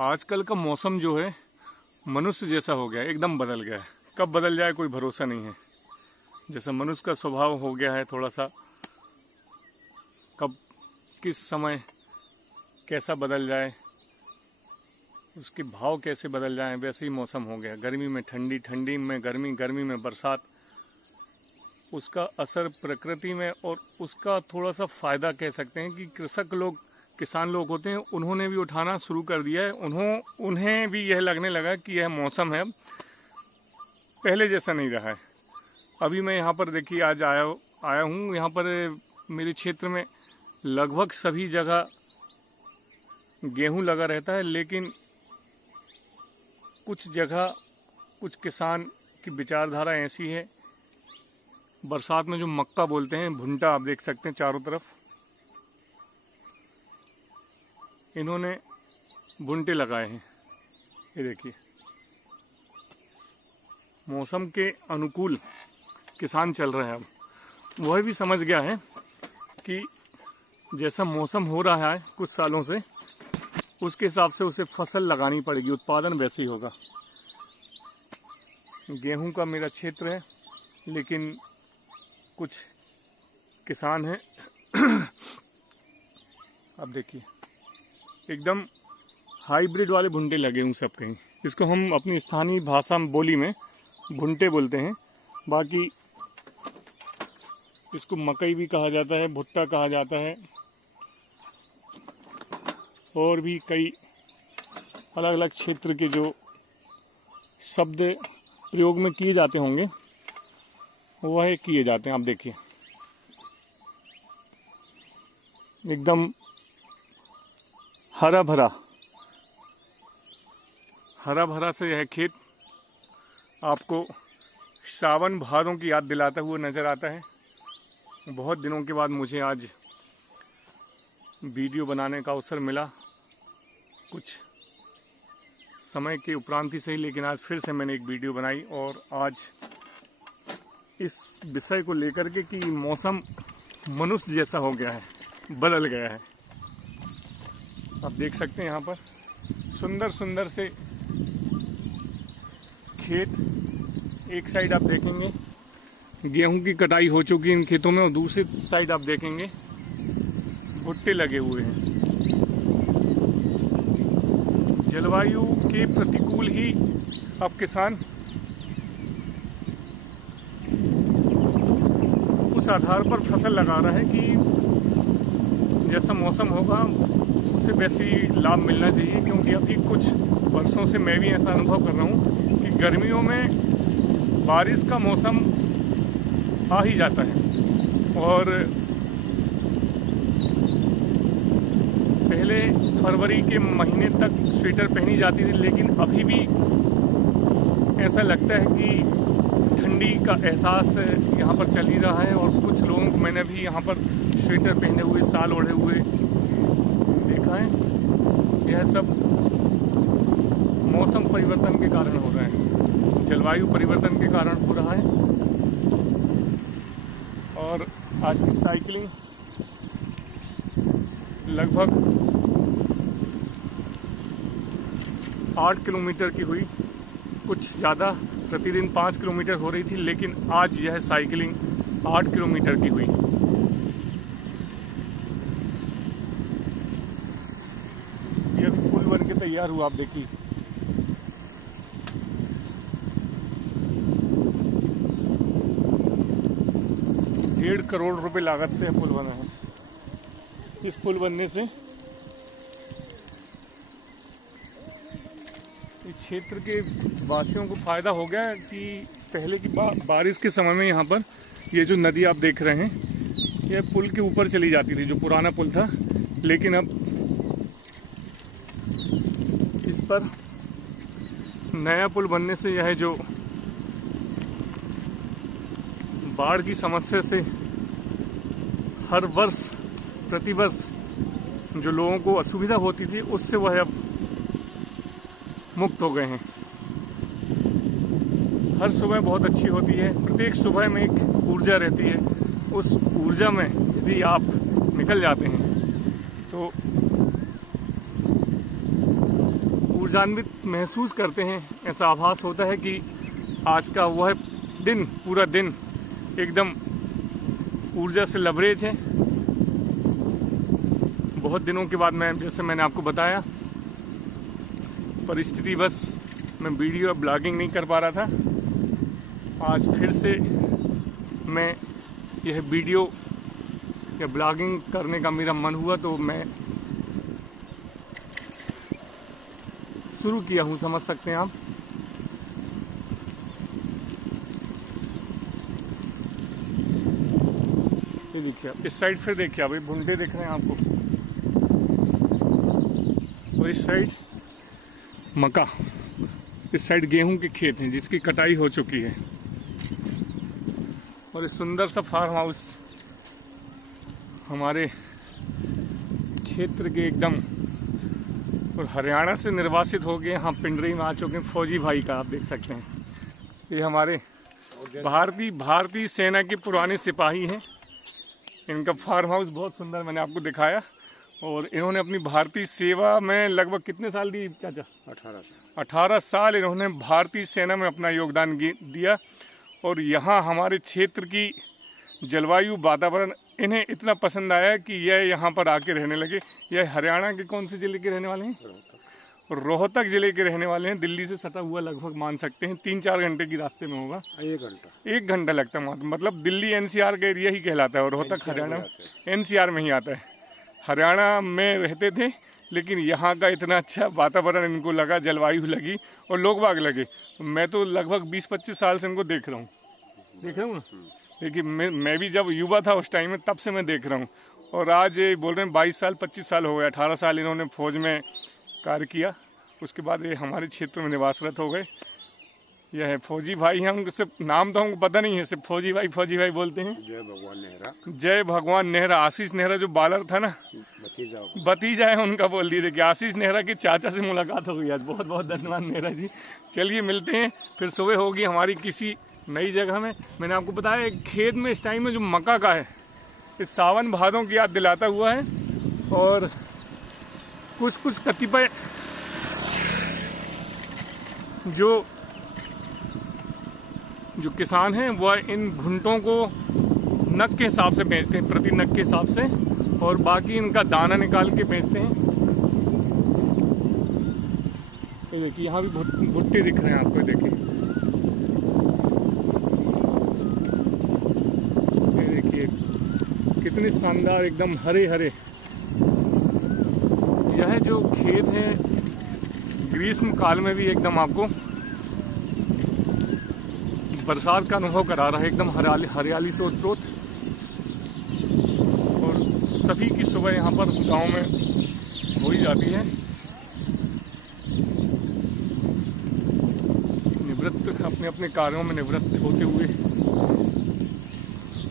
आजकल का मौसम जो है मनुष्य जैसा हो गया है, एकदम बदल गया है। कब बदल जाए कोई भरोसा नहीं है। जैसा मनुष्य का स्वभाव हो गया है थोड़ा सा, कब किस समय कैसा बदल जाए, उसके भाव कैसे बदल जाए, वैसे ही मौसम हो गया। गर्मी में ठंडी, ठंडी में गर्मी, गर्मी में बरसात। उसका असर प्रकृति में और उसका थोड़ा सा फ़ायदा कह सकते हैं कि कृषक लोग, किसान लोग होते हैं, उन्होंने भी उठाना शुरू कर दिया है। उन्हें भी यह लगने लगा कि यह मौसम है पहले जैसा नहीं रहा है। अभी मैं यहाँ पर देखिए आज आया हूँ। यहाँ पर मेरे क्षेत्र में लगभग सभी जगह गेहूँ लगा रहता है, लेकिन कुछ जगह कुछ किसान की विचारधारा ऐसी है, बरसात में जो मक्का बोलते हैं, भुट्टा, आप देख सकते हैं चारों तरफ इन्होंने भुट्टे लगाए हैं। ये देखिए, मौसम के अनुकूल किसान चल रहा है। अब वह भी समझ गया है कि जैसा मौसम हो रहा है कुछ सालों से, उसके हिसाब से उसे फसल लगानी पड़ेगी, उत्पादन वैसे ही होगा। गेहूं का मेरा क्षेत्र है, लेकिन कुछ किसान हैं अब देखिए एकदम हाइब्रिड वाले भुट्टे लगे हुए सब कहीं। इसको हम अपनी स्थानीय भाषा में, बोली में भुट्टे बोलते हैं। बाकी इसको मकई भी कहा जाता है, भुट्टा कहा जाता है, और भी कई अलग अलग क्षेत्र के जो शब्द प्रयोग में किए जाते होंगे वह किए जाते हैं। आप देखिए एकदम हरा भरा से यह खेत आपको सावन भादों की याद दिलाता हुआ नज़र आता है। बहुत दिनों के बाद मुझे आज वीडियो बनाने का अवसर मिला, कुछ समय के उपरांत ही सही, लेकिन आज फिर से मैंने एक वीडियो बनाई। और आज इस विषय को लेकर के कि मौसम मनुष्य जैसा हो गया है, बदल गया है। आप देख सकते हैं यहाँ पर सुंदर सुंदर से खेत। एक साइड आप देखेंगे गेहूं की कटाई हो चुकी है इन खेतों में, और दूसरी साइड आप देखेंगे भुट्टे लगे हुए हैं। जलवायु के प्रतिकूल ही अब किसान उस आधार पर फसल लगा रहा है कि जैसा मौसम होगा उसे वैसे ही लाभ मिलना चाहिए। क्योंकि अभी कुछ वर्षों से मैं भी ऐसा अनुभव कर रहा हूँ कि गर्मियों में बारिश का मौसम आ ही जाता है, और पहले फरवरी के महीने तक स्वेटर पहनी जाती थी, लेकिन अभी भी ऐसा लगता है कि ठंडी का एहसास यहाँ पर चल ही रहा है। और कुछ लोगों को मैंने भी यहाँ पर स्वेटर पहने हुए, शाल ओढ़े हुए देखा है। यह सब मौसम परिवर्तन के कारण हो रहा है, जलवायु परिवर्तन के कारण हो रहा है। और आज की साइकिलिंग लगभग 8 किलोमीटर की हुई, कुछ ज़्यादा प्रतिदिन 5 किलोमीटर हो रही थी, लेकिन आज यह साइकिलिंग 8 किलोमीटर की हुई। यह पुल बन के तैयार हुआ, आप देखिए। ₹1.5 करोड़ लागत से पुल बना है। इस पुल बनने से इस क्षेत्र के वासियों को फ़ायदा हो गया कि पहले की बारिश के समय में यहाँ पर ये जो नदी आप देख रहे हैं, यह पुल के ऊपर चली जाती थी, जो पुराना पुल था। लेकिन अब इस पर नया पुल बनने से यह जो बाढ़ की समस्या से हर वर्ष प्रतिवर्ष जो लोगों को असुविधा होती थी, उससे वह अब मुक्त हो गए हैं। हर सुबह बहुत अच्छी होती है, प्रत्येक सुबह में एक ऊर्जा रहती है। उस ऊर्जा में यदि आप निकल जाते हैं तो ऊर्जान्वित महसूस करते हैं। ऐसा आभास होता है कि आज का वह दिन, पूरा दिन एकदम ऊर्जा से लबरेज है। बहुत दिनों के बाद जैसे मैंने आपको बताया, परिस्थिति बस मैं वीडियो ब्लॉगिंग नहीं कर पा रहा था। आज फिर से मैं यह वीडियो या ब्लॉगिंग करने का मेरा मन हुआ तो मैं शुरू किया हूँ, समझ सकते हैं आप। ये देखिए आप, इस साइड फिर देखिए आप, ये भुंडे दिख रहे हैं आपको, और इस साइड मक्का, इस साइड गेहूं के खेत हैं जिसकी कटाई हो चुकी है। और इस सुंदर सा फार्म हाउस हमारे क्षेत्र के एकदम, और हरियाणा से निर्वासित हो गए, यहाँ पिंडरी में आ चुके हैं फौजी भाई का, आप देख सकते हैं। ये हमारे भारतीय सेना के पुराने सिपाही हैं। इनका फार्म हाउस बहुत सुंदर मैंने आपको दिखाया। और इन्होंने अपनी भारतीय सेवा में लगभग कितने साल दी चाचा? 18 साल इन्होंने भारतीय सेना में अपना योगदान दिया। और यहाँ हमारे क्षेत्र की जलवायु, वातावरण इन्हें इतना पसंद आया कि यह यहाँ पर आके रहने लगे। यह हरियाणा के कौन से ज़िले के रहने वाले हैं? रोहतक ज़िले के रहने वाले हैं। दिल्ली से सटा हुआ लगभग मान सकते हैं 3-4 घंटे की रास्ते में होगा। 1 घंटा लगता है। मतलब दिल्ली NCR का एरिया ही कहलाता है, और रोहतक हरियाणा NCR में ही आता है। हरियाणा में रहते थे, लेकिन यहाँ का इतना अच्छा वातावरण इनको लगा, जलवायु लगी और लोग बाग लगे। मैं तो लगभग 20-25 साल से इनको देख रहा हूँ ना। देखिए मैं भी जब युवा था उस टाइम में, तब से मैं देख रहा हूँ। और आज ये बोल रहे हैं 22 साल 25 साल हो गए। 18 साल इन्होंने फौज में कार्य किया, उसके बाद ये हमारे क्षेत्र में निवासरत हो गए। यह है फौजी भाई हैं, उनको सिर्फ नाम तो हमको पता नहीं है, सिर्फ फौजी भाई बोलते हैं। जय भगवान नेहरा। आशीष नेहरा जो बालर था ना, भतीजा है उनका, बोल दिए कि आशीष नेहरा के चाचा से मुलाकात हो गई आज। बहुत बहुत धन्यवाद नेहरा जी। चलिए मिलते हैं फिर, सुबह होगी हमारी किसी नई जगह में। मैंने आपको बताया एक खेत में इस टाइम में जो मक्का का है, इस सावन भादों की याद दिलाता हुआ है। और कुछ कतिपय जो किसान हैं वह इन भुंटों को नग के हिसाब से बेचते हैं, प्रति नग के हिसाब से, और बाकी इनका दाना निकाल के बेचते हैं। ये देखिए यहाँ भी भुट्टे दिख रहे हैं आपको, देखिए ये देखिए कितने शानदार, एकदम हरे हरे। यह जो खेत है ग्रीष्म काल में भी एकदम आपको बरसात का अनुभव करा रहा है, एकदम हरियाली से ओतप्रोत। और सभी की सुबह यहाँ पर गांव में हो ही जाती है। निवृत्त अपने अपने कार्यों में निवृत्त होते हुए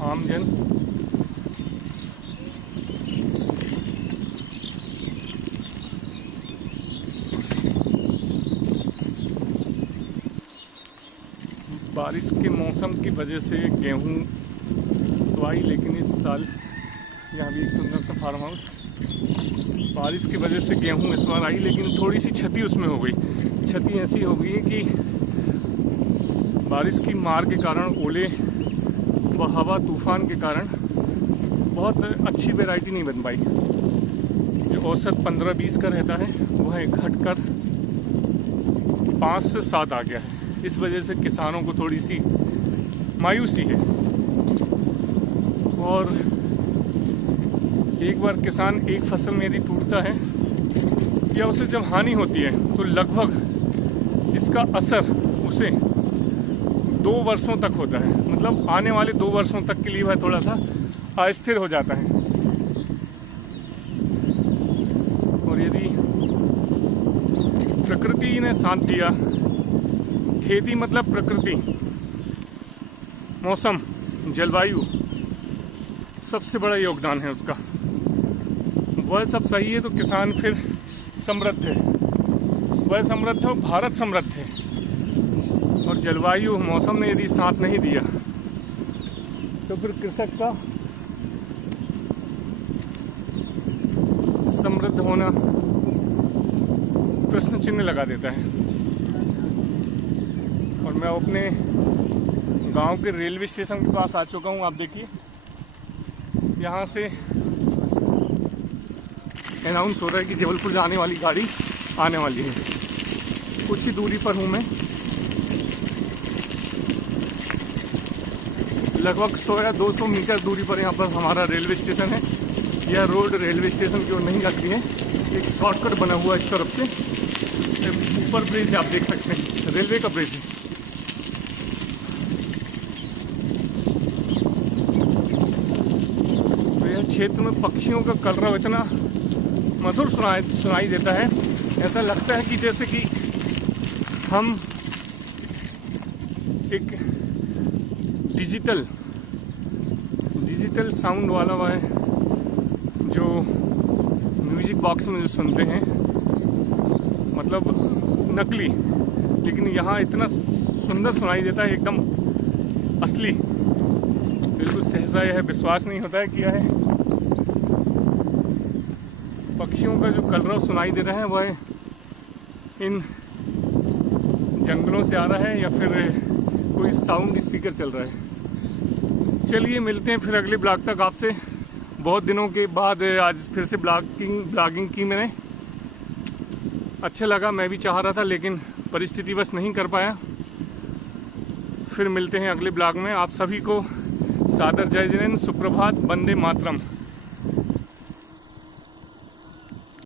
आमजन बारिश के मौसम की वजह से गेहूं तो आई, लेकिन इस साल यहाँ भी एक सुंदर सा फार्म हाउस, बारिश की वजह से गेहूं इस बार आई, लेकिन थोड़ी सी क्षति उसमें हो गई। क्षति ऐसी हो गई है कि बारिश की मार के कारण, ओले व हवा तूफान के कारण बहुत अच्छी वैरायटी नहीं बन पाई। जो औसत 15-20 का रहता है वह घटकर 5 से 7 आ गया है। इस वजह से किसानों को थोड़ी सी मायूसी है। और एक बार किसान एक फसल में यदि टूटता है या उसे जब हानि होती है तो लगभग इसका असर उसे 2 वर्षों तक होता है। मतलब आने वाले 2 वर्षों तक के लिए वह थोड़ा सा अस्थिर हो जाता है। और यदि प्रकृति ने साथ दिया, खेती मतलब प्रकृति, मौसम, जलवायु, सबसे बड़ा योगदान है उसका। वह सब सही है तो किसान फिर समृद्ध है, वह समृद्ध है, भारत समृद्ध है। और जलवायु, मौसम ने यदि साथ नहीं दिया तो फिर कृषक का समृद्ध होना प्रश्न चिन्ह लगा देता है। और मैं अपने गांव के रेलवे स्टेशन के पास आ चुका हूं। आप देखिए यहाँ से अनाउंस हो रहा है कि जबलपुर जाने वाली गाड़ी आने वाली है। कुछ ही दूरी पर हूँ मैं, लगभग 100 या 200 मीटर दूरी पर यहाँ पर हमारा रेलवे स्टेशन है। यह रोड रेलवे स्टेशन की ओर नहीं जाती है, एक शॉर्टकट बना हुआ इस तरफ से। ऊपर ब्रिज आप देख सकते हैं, रेलवे का ब्रिज है। तो यह क्षेत्र में पक्षियों का कलरव इतना मधुर सुनाई देता है, ऐसा लगता है कि जैसे कि हम एक डिजिटल साउंड वाला वह जो म्यूजिक बॉक्स में जो सुनते हैं, मतलब नकली, लेकिन यहाँ इतना सुंदर सुनाई देता है, एकदम असली। बिल्कुल सहसा यह विश्वास नहीं होता है कि यह पक्षियों का जो कलरव सुनाई दे रहा है वह इन जंगलों से आ रहा है या फिर कोई साउंड स्पीकर चल रहा है। चलिए मिलते हैं फिर अगले ब्लॉग तक आपसे। बहुत दिनों के बाद आज फिर से ब्लॉगिंग की मैंने। अच्छा लगा, मैं भी चाह रहा था लेकिन परिस्थितिवश नहीं कर पाया। फिर मिलते हैं अगले ब्लॉग में। आप सभी को सादर जय जैन, सुप्रभात, वंदे मातरम।